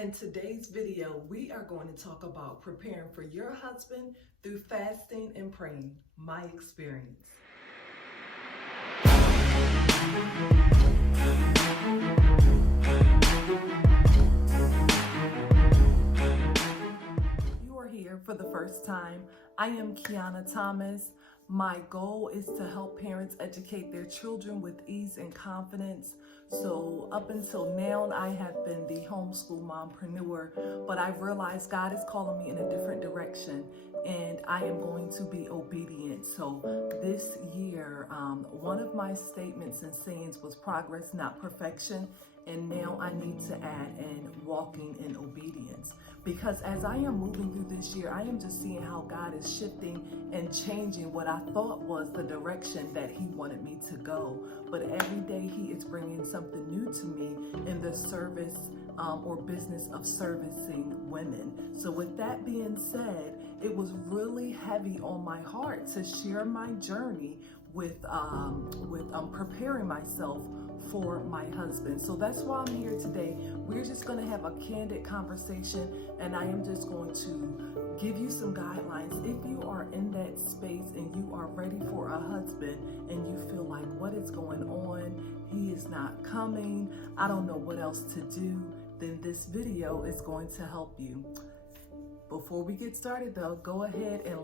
In today's video, we are going to talk about preparing for your husband through fasting and praying, my experience. If you are here for the first time, I am Kiana Thomas. My goal is to help parents educate their children with ease and confidence. So up until now, I have been the homeschool mompreneur, but I've realized God is calling me in a different direction and I am going to be obedient. So this year, one of my statements and sayings was progress, not perfection. And now I need to add in walking in obedience. Because as I am moving through this year, I am just seeing how God is shifting and changing what I thought was the direction that He wanted me to go. But every day He is bringing something new to me in the service or business of servicing women. So with that being said, it was really heavy on my heart to share my journey with preparing myself for my husband. So that's why I'm here today. We're just going to have a candid conversation, and I am just going to give you some guidelines. If you are in that space and you are ready for a husband and you feel like, what is going on? He is not coming. I don't know what else to do. Then this video is going to help you. Before we get started though, go ahead and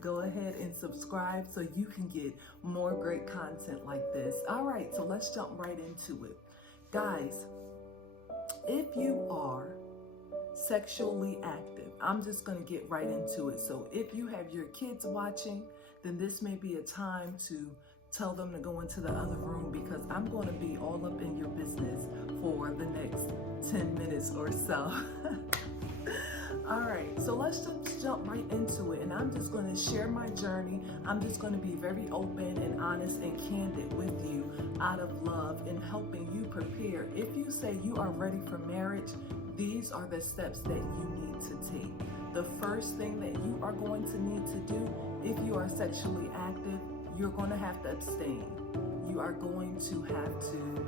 go ahead and subscribe so you can get more great content like this. All right, so let's jump right into it. Guys, if you are sexually active, I'm just gonna get right into it. So if you have your kids watching, then this may be a time to tell them to go into the other room because I'm going to be all up in your business for the next 10 minutes or so. All right, so let's just jump right into it, and I'm just going to share my journey. I'm just going to be very open and honest and candid with you out of love in helping you prepare. If you say you are ready for marriage, these are the steps that you need to take. The first thing that you are going to need to do if you are sexually active, you're going to have to abstain. You are going to have to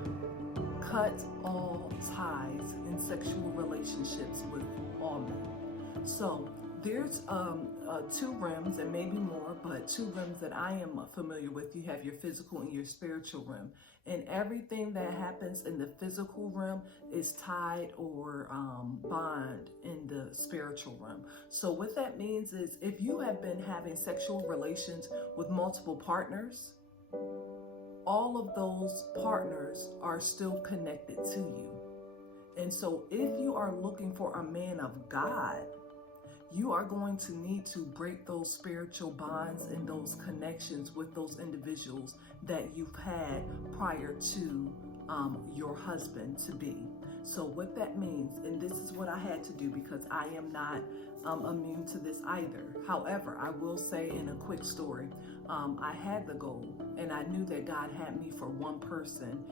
cut all ties in sexual relationships with all men. So there's two realms, and maybe more, but two realms that I am familiar with. You have your physical and your spiritual realm. And everything that happens in the physical realm is tied or bond in the spiritual realm. So what that means is if you have been having sexual relations with multiple partners, all of those partners are still connected to you. And so if you are looking for a man of God, you are going to need to break those spiritual bonds and those connections with those individuals that you've had prior to your husband to be. So what that means, and this is what I had to do because I am not immune to this either. However, I will say in a quick story, I had the goal and I knew that God had me for one person,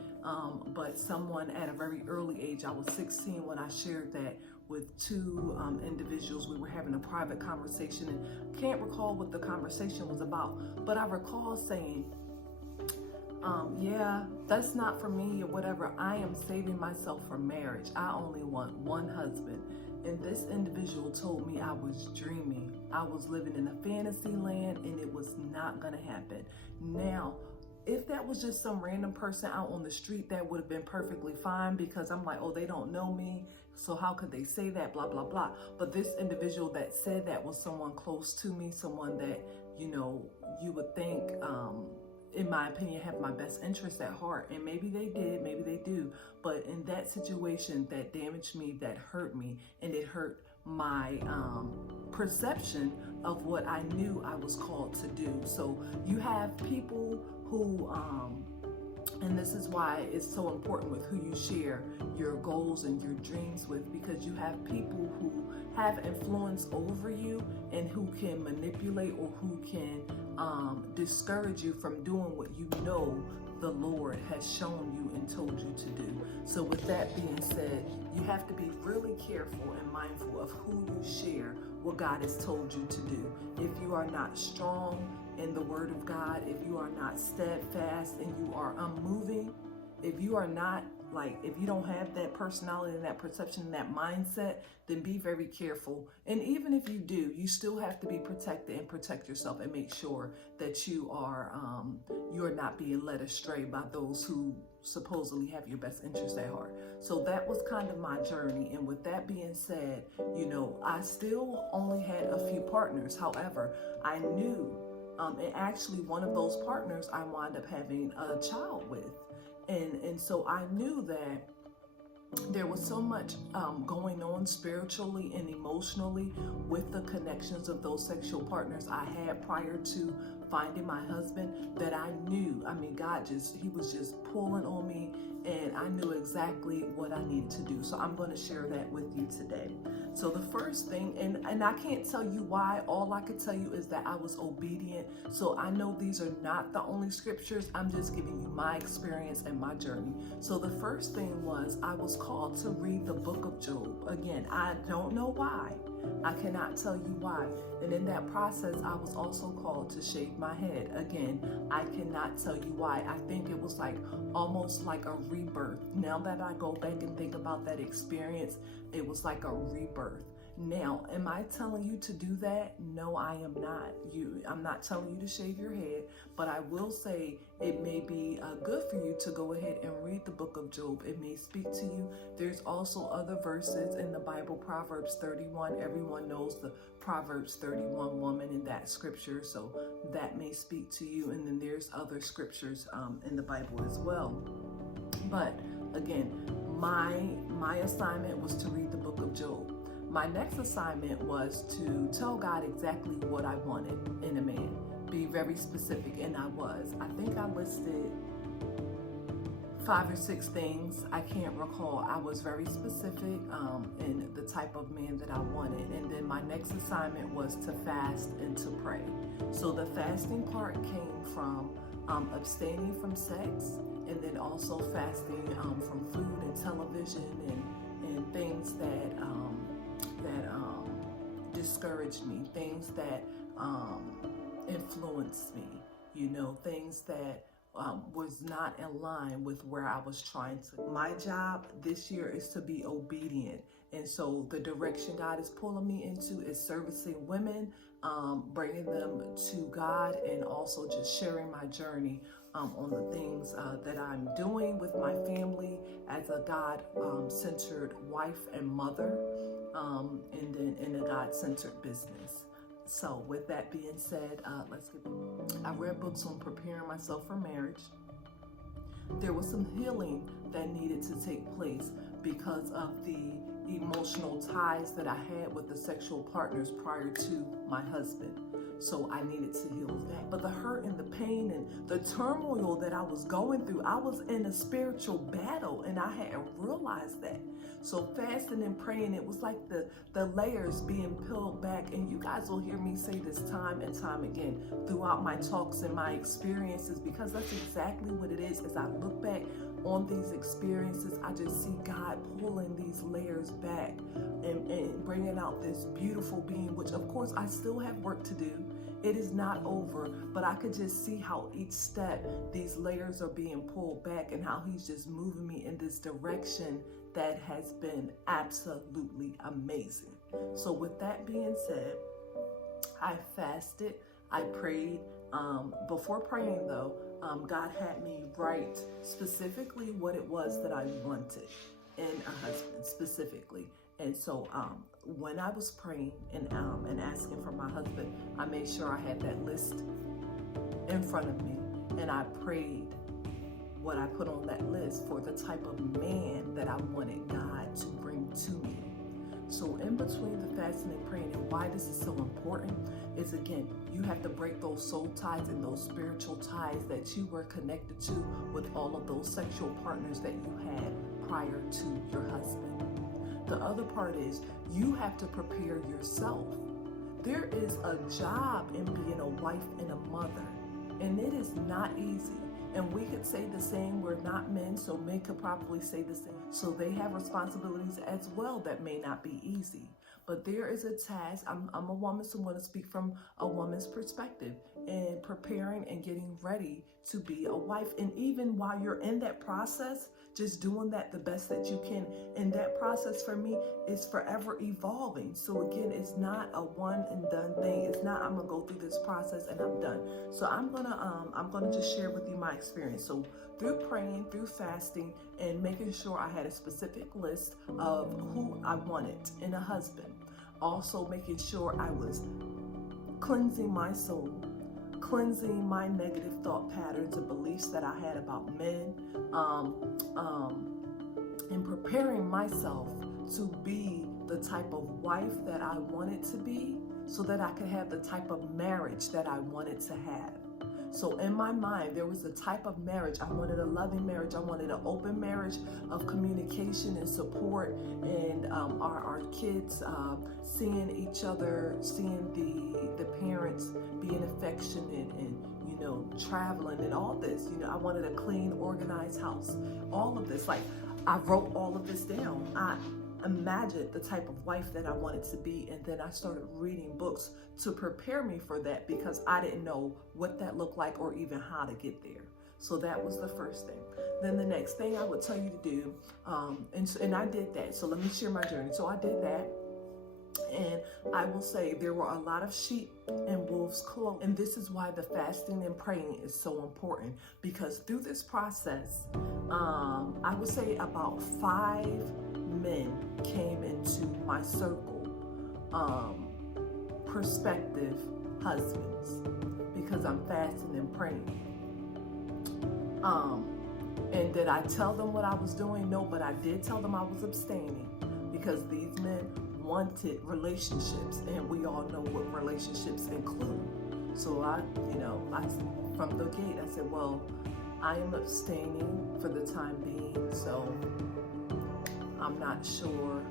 but someone at a very early age, I was 16 when I shared that with two individuals. We were having a private conversation and can't recall what the conversation was about, but I recall saying, yeah, that's not for me or whatever. I am saving myself for marriage. I only want one husband. And this individual told me I was dreaming. I was living in a fantasy land and it was not gonna happen. Now, if that was just some random person out on the street, that would have been perfectly fine because I'm like, oh, they don't know me, so how could they say that, blah, blah, blah. But this individual that said that was someone close to me, someone that, you know, you would think, in my opinion, have my best interest at heart. And maybe they did, maybe they do. But in that situation, that damaged me, that hurt me, and it hurt my perception of what I knew I was called to do. So you have people who, and this is why it's so important with who you share your goals and your dreams with, because you have people who have influence over you and who can manipulate or who can discourage you from doing what you know the Lord has shown you and told you to do. So with that being said, you have to be really careful and mindful of who you share what God has told you to do. If you are not strong in the Word of God, if you are not steadfast and you are unmoving, if you are not like, if you don't have that personality and that perception and that mindset, then be very careful. And even if you do, you still have to be protected and protect yourself and make sure that you're not being led astray by those who supposedly have your best interest at heart. So that was kind of my journey. And with that being said, I still only had a few partners. However, I knew, and actually one of those partners I wound up having a child with. And so I knew that there was so much going on spiritually and emotionally with the connections of those sexual partners I had prior to finding my husband, that I knew, God he was just pulling on me, and I knew exactly what I needed to do. So I'm going to share that with you today. So the first thing, and I can't tell you why, all I could tell you is that I was obedient. So I know these are not the only scriptures. I'm just giving you my experience and my journey. So the first thing was, I was called to read the book of Job. Again, I don't know why. I cannot tell you why. And in that process, I was also called to shave my head. Again, I cannot tell you why. I think it was almost like a rebirth. Now that I go back and think about that experience, it was like a rebirth. Now, am I telling you to do that? No, I am not. I'm not telling you to shave your head, but I will say it may be good for you to go ahead and read the book of Job. It may speak to you. There's also other verses in the Bible, Proverbs 31. Everyone knows the Proverbs 31 woman in that scripture, so that may speak to you. And then there's other scriptures in the Bible as well. But again, my assignment was to read the book of Job. My next assignment was to tell God exactly what I wanted in a man. Be very specific, and I was. I think I listed 5 or 6 things. I can't recall. I was very specific in the type of man that I wanted. And then my next assignment was to fast and to pray. So the fasting part came from abstaining from sex, and then also fasting from food and television and things that discouraged me, things that influenced me, things that was not in line with where I was trying to. My job this year is to be obedient. And so the direction God is pulling me into is servicing women, bringing them to God, and also just sharing my journey on the things that I'm doing with my family as a God-centered wife and mother, and then in a God-centered business. So with that being said, I read books on preparing myself for marriage. There was some healing that needed to take place because of the emotional ties that I had with the sexual partners prior to my husband. So I needed to heal that. But the hurt and the pain and the turmoil that I was going through, I was in a spiritual battle, and I hadn't realized that. So fasting and praying, it was like the layers being peeled back. And you guys will hear me say this time and time again throughout my talks and my experiences, because that's exactly what it is. As I look back on these experiences, I just see God pulling these layers back and bringing out this beautiful being, which of course I still have work to do. It is not over, but I could just see how each step, these layers are being pulled back, and how he's just moving me in this direction that has been absolutely amazing. So with that being said, I fasted, I prayed. Before praying though, God had me write specifically what it was that I wanted in a husband specifically. And so when I was praying and asking for my husband, I made sure I had that list in front of me, and I prayed what I put on that list for the type of man that I wanted God to bring to me. So in between the fasting and praying, and why this is so important is, again, you have to break those soul ties and those spiritual ties that you were connected to with all of those sexual partners that you had prior to your husband. The other part is you have to prepare yourself. There is a job in being a wife and a mother, and it is not easy. And we could say the same. We're not men, so men could probably say the same. So they have responsibilities as well that may not be easy. But there is a task. I'm a woman, so I'm going to speak from a woman's perspective, and preparing and getting ready to be a wife. And even while you're in that process, just doing that the best that you can. And that process for me is forever evolving. So again, it's not a one and done thing. It's not, I'm gonna go through this process and I'm done. So I'm gonna just share with you my experience. So through praying, through fasting, and making sure I had a specific list of who I wanted in a husband. Also making sure I was cleansing my soul, cleansing my negative thought patterns and beliefs that I had about men, and preparing myself to be the type of wife that I wanted to be, so that I could have the type of marriage that I wanted to have. So in my mind, there was a type of marriage. I wanted a loving marriage. I wanted an open marriage of communication and support, and our kids seeing each other, seeing the parents being affectionate and, you know, traveling and all this. You know, I wanted a clean, organized house. All of this, like, I wrote all of this down. I imagined the type of wife that I wanted to be, and then I started reading books to prepare me for that, because I didn't know what that looked like or even how to get there. So that was the first thing. Then the next thing I would tell you to do, and I did that. So let me share my journey. So I did that. And I will say there were a lot of sheep in wolves' clothing. And this is why the fasting and praying is so important, because through this process, I would say about 5 men came into my circle, prospective husbands, because I'm fasting and praying. And did I tell them what I was doing? No, but I did tell them I was abstaining, because these men wanted relationships, and we all know what relationships include. So I from the gate, I said, well, I am abstaining for the time being, so I'm not sure,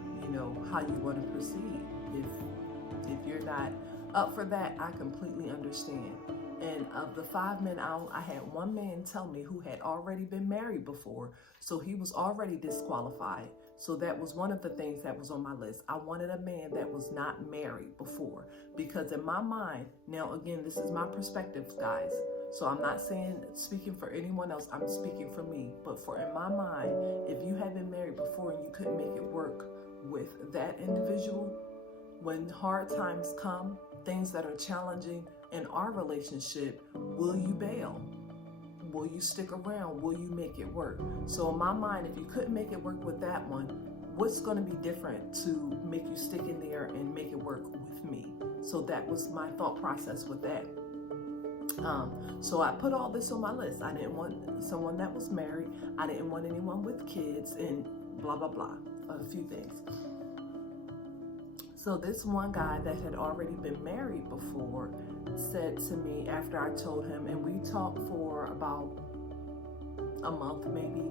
how you want to proceed. If you're not up for that, I completely understand. And of the 5 men out, I had one man tell me who had already been married before, so he was already disqualified. So that was one of the things that was on my list. I wanted a man that was not married before, because in my mind, now again, this is my perspective, guys. So I'm not speaking for anyone else, I'm speaking for me. But in my mind, if you have been married before and you couldn't make it work with that individual, when hard times come, things that are challenging in our relationship, will you bail? Will you stick around? Will you make it work? So in my mind, if you couldn't make it work with that one, what's going to be different to make you stick in there and make it work with me? So that was my thought process with that. So I put all this on my list. I didn't want someone that was married. I didn't want anyone with kids, and blah, blah, blah, a few things. So this one guy that had already been married before said to me, after I told him, and we talked for about a month maybe,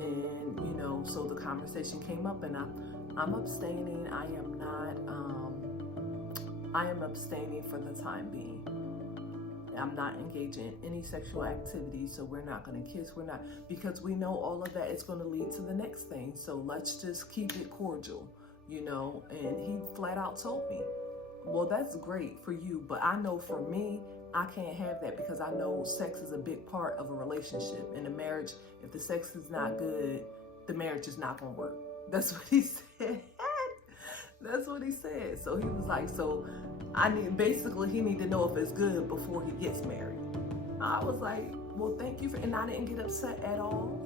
and so the conversation came up, and I'm abstaining. I am abstaining for the time being. I'm not engaging in any sexual activity, so we're not going to kiss. We're not, because we know all of that is going to lead to the next thing. So let's just keep it cordial, and he flat out told me, well, that's great for you, but I know for me, I can't have that, because I know sex is a big part of a relationship. In a marriage, if the sex is not good, the marriage is not going to work. That's what he said. That's what he said. So he was like, so he need to know if it's good before he gets married. I was like, well, thank you and I didn't get upset at all.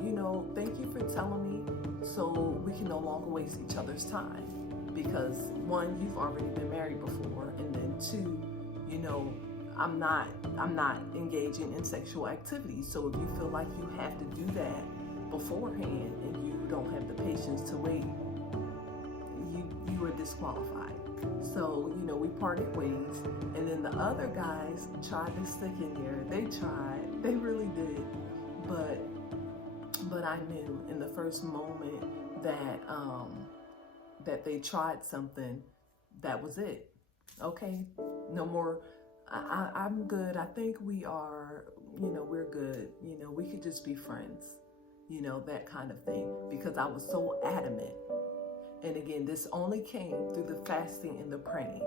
Thank you for telling me, so we can no longer waste each other's time. Because 1, you've already been married before, and then 2, I'm not engaging in sexual activity. So if you feel like you have to do that beforehand and you don't have the patience to wait, you are disqualified. So, we parted ways, and then the other guys tried to stick in there. They really did. But I knew in the first moment that that they tried something, that was it. Okay, no more. I'm good. I think we are, we're good. We could just be friends, that kind of thing, because I was so adamant. And again, this only came through the fasting and the praying,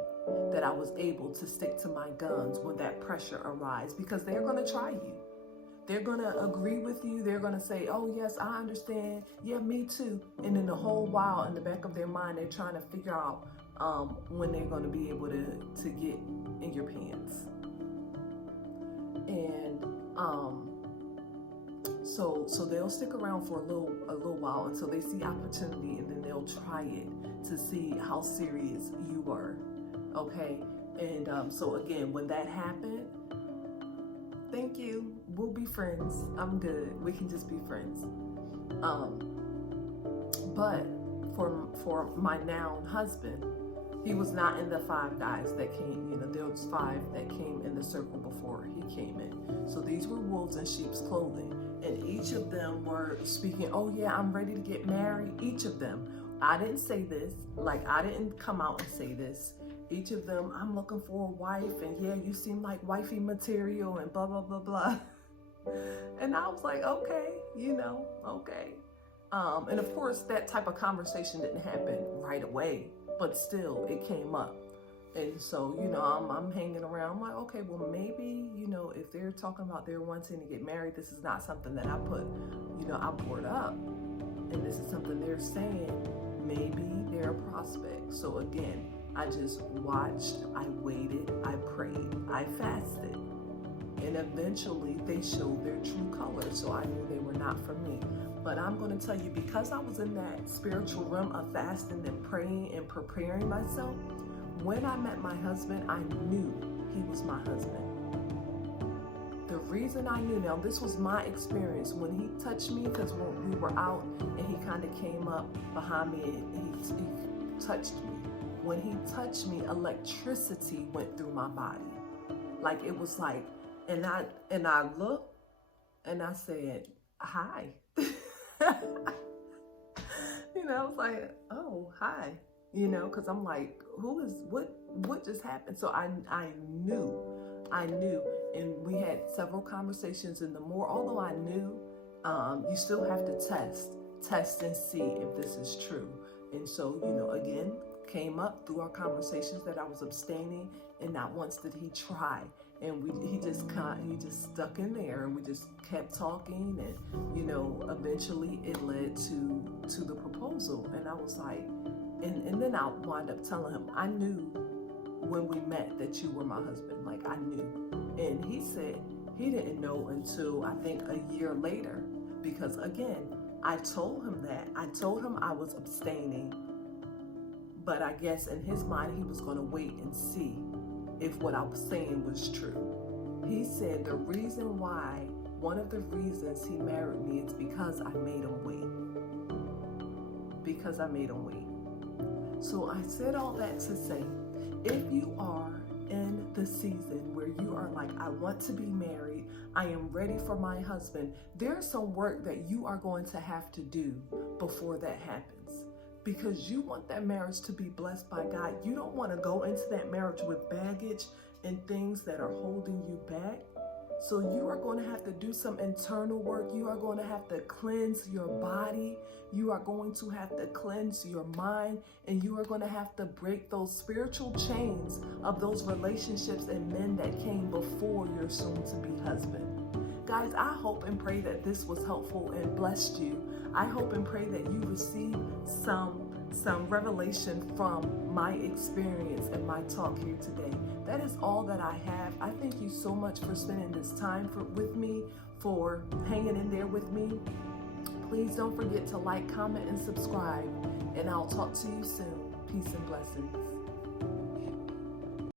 that I was able to stick to my guns when that pressure arises, because they're going to try you. They're going to agree with you. They're going to say, oh, yes, I understand. Yeah, me too. And then the whole while in the back of their mind, they're trying to figure out when they're going to be able to get in your pants. And so they'll stick around for a little while until they see opportunity, and then they'll try it to see how serious you are. Okay? And so again, when that happened, thank you. We'll be friends. I'm good. We can just be friends. But for my now husband, he was not in the 5 guys that came. You know, there was 5 that came in the circle before he came in. So these were wolves in sheep's clothing, and each of them were speaking, oh yeah, I'm ready to get married. Each of them. I didn't say this. Like, I didn't come out and say this. Each of them, I'm looking for a wife, and yeah, you seem like wifey material, and blah, blah, blah, blah. And I was like, okay, you know, okay. And of course, that type of conversation didn't happen right away, but still, it came up. And so, you know, I'm hanging around. I'm like, okay, well, maybe, you know, if they're talking about they're wanting to get married, this is not something that I brought up. And this is something they're saying. Maybe they're a prospect. So again, I just watched, I waited, I prayed, I fasted. And eventually they showed their true colors. So I knew they were not for me. But I'm going to tell you, because I was in that spiritual realm of fasting and praying and preparing myself, when I met my husband, I knew he was my husband. The reason I knew, now this was my experience, when he touched me, because when we were out and he kind of came up behind me and he touched me. When he touched me, electricity went through my body. Like, it was like, and I looked and I said, hi. You know, I was like, oh, hi. You know, because I'm like, what just happened? So I knew, and we had several conversations, and the more, although I knew, you still have to test and see if this is true. And so, you know, again, came up through our conversations that I was abstaining, and not once did he try. And he just stuck in there, and we just kept talking, and, you know, eventually it led to the proposal. And I was like, and then I wound up telling him, I knew when we met that you were my husband. Like, I knew. And he said he didn't know until, I think, a year later, because again, I told him that. I told him I was abstaining, but I guess in his mind, he was going to wait and see if what I was saying was true. He said the reason why, one of the reasons he married me is because I made him wait. Because I made him wait. So I said all that to say, if you are in the season where you are like, I want to be married, I am ready for my husband, there's some work that you are going to have to do before that happens. Because you want that marriage to be blessed by God. You don't want to go into that marriage with baggage and things that are holding you back. So you are going to have to do some internal work. You are going to have to cleanse your body. You are going to have to cleanse your mind. And you are going to have to break those spiritual chains of those relationships and men that came before your soon-to-be husband. Guys, I hope and pray that this was helpful and blessed you. I hope and pray that you receive some revelation from my experience and my talk here today. That is all that I have. I thank you so much for spending this time with me, for hanging in there with me. Please don't forget to like, comment, and subscribe. And I'll talk to you soon. Peace and blessings.